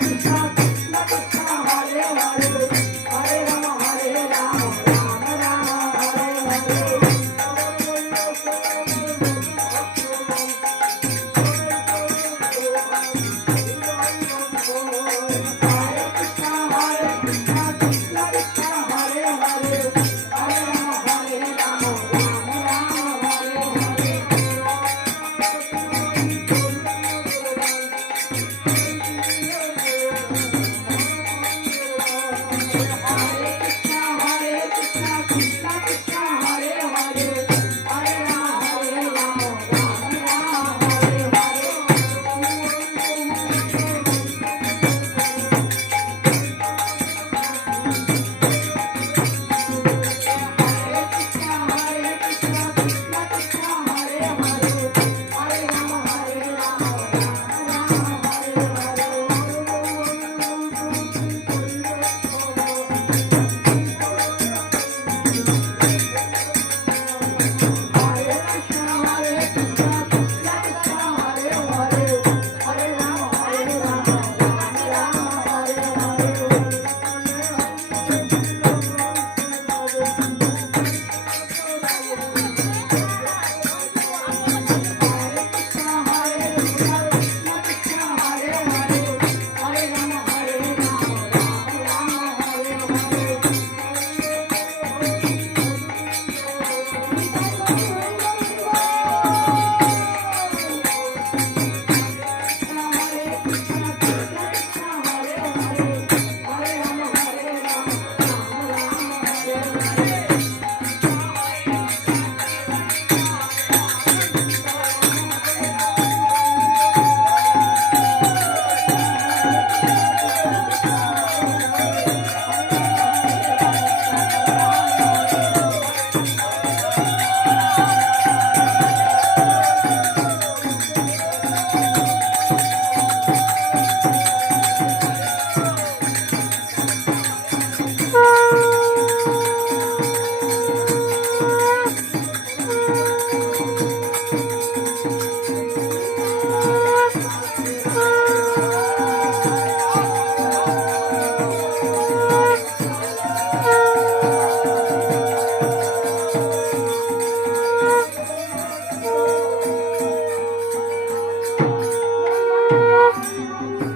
Thank you. Tchau!